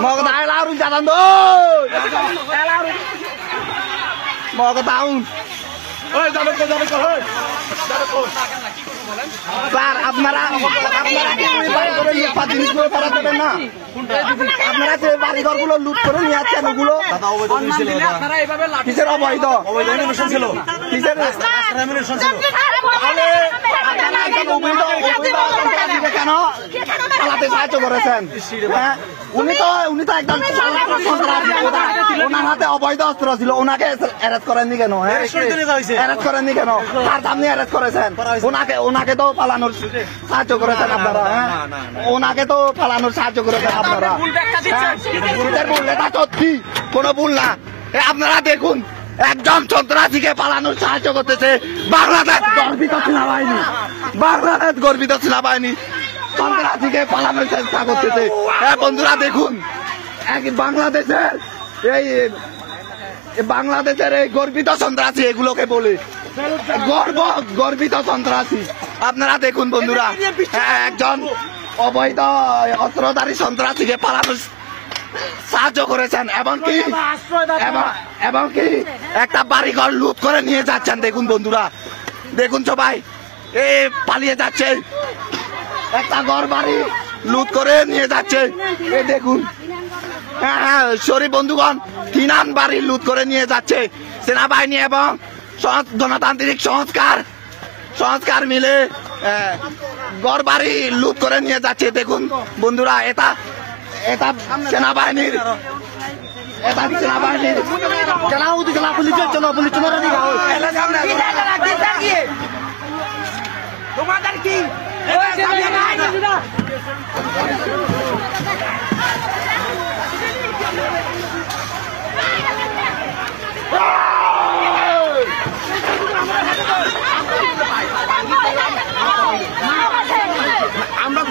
mau ke tahu lalu jalan tuh mau ke tahu sir আপনারা জিনিসগুলো তারা দেবেন না আপনারা যে বাড়িঘরগুলো লুট করে নিয়ে যাচ্ছেন ওগুলো কিসের অবৈধ ছিল কিসের কেন পালাতে সাহায্য করেছেন উনি তো একদম ওনার হাতে অবৈধ অস্ত্র ছিল ওনাকে অ্যারেস্ট করেননি কেন অ্যারেস্ট করেননি কেন তার সামনে অ্যারেস্ট করেছেন ওনাকে তো পালানোর সাহায্য করেছেন আপনারা ওনাকে তো পালানোর সাহায্য করেছেন আপনারা এটা সত্যি কোনো ভুল না আপনারা দেখুন একজন সন্ত্রাসীকে পালানোর সাহায্য করতেছে বাংলাদেশ গর্বিত সেনাবাহিনী বাংলাদেশ গর্বিত সেনাবাহিনী সন্ত্রাসীকে পালানোর চেষ্টা করতেছে বন্ধুরা দেখুন বাংলাদেশের এই গর্বিত সন্ত্রাসী এগুলোকে বলে গর্বিত সন্ত্রাসী আপনারা দেখুন বন্ধুরা একজন অবৈধ অস্ত্রধারী সন্ত্রাসীকে পালানোর সাহায্য করেছেন এমনকি একটা বাড়িঘর লুট করে নিয়ে যাচ্ছেন দেখুন বন্ধুরা দেখুন সবাই পালিয়ে যাচ্ছে একটা ঘর বাড়ি লুট করে নিয়ে যাচ্ছে দেখুন হ্যাঁ শরীফ বন্ধুগণ তিনান বাড়ি লুট করে নিয়ে যাচ্ছে সেনাবাহিনী এবং গণতান্ত্রিক সংস্কার মিলে ঘর বাড়ি লুট করে নিয়ে যাচ্ছে দেখুন বন্ধুরা এটা সেনাবাহিনীর তোমাদের কি আমরা